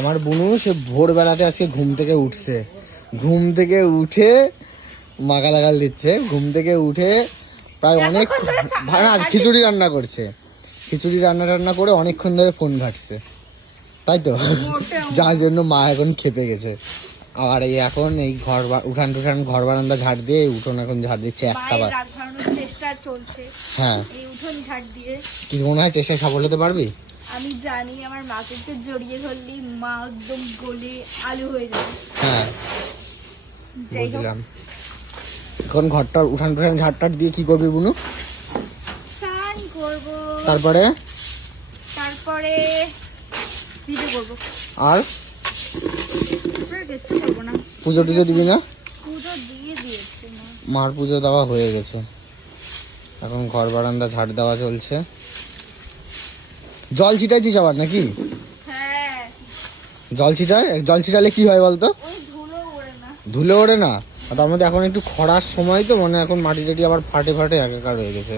আমার বুনু সে ভোরবেলাতে আজকে ঘুম থেকে উঠছে, ঘুম থেকে উঠে মাগালাগাল দিচ্ছে, ঘুম থেকে উঠে প্রায় অনেক খিচুড়ি রান্না করছে, খিচুড়ি রান্না করে অনেকক্ষণ ধরে ফোন ঘাটছে, তাই তো? যার জন্য মা এখন খেপে গেছে। আর এই এখন এই উঠান টুঠান ঘর বারান্দা ঝাড় দিয়ে উঠোন এখন ঝাড় দিচ্ছে একটা বার। হ্যাঁ, কি মনে হয় চেষ্টায় সফল হতে পারবি? আমি জানি আমার মাকে একটু জড়িয়ে ধরলি মা একদম গলে আলু হয়ে যাবে। হ্যাঁ বুঝলাম। এখন ঘরটা উঠান টুঠান ঝাড়টার দিয়ে কি করবি বুনু? স্নান করব, তারপরে ভিডিও করব। আর কিচ্ছু করবো না। পুজো টুজো দিবি না? পুজো দিয়ে দিয়েছি মা। মার পুজো দেওয়া হয়ে গেছে, এখন ঘর বারান্দা ঝাড় দেওয়া চলছে। জল ছিটাইছিস আবার নাকি? হ্যাঁ, জল ছিটালে কি হয় বলতো? ওই ধুলো ওড়ে না। ধুলো ওড়ে না, তার মধ্যে এখন একটু খরার সময় তো, মানে এখন মাটি টাটি আবার ফাটে একাকার হয়ে গেছে।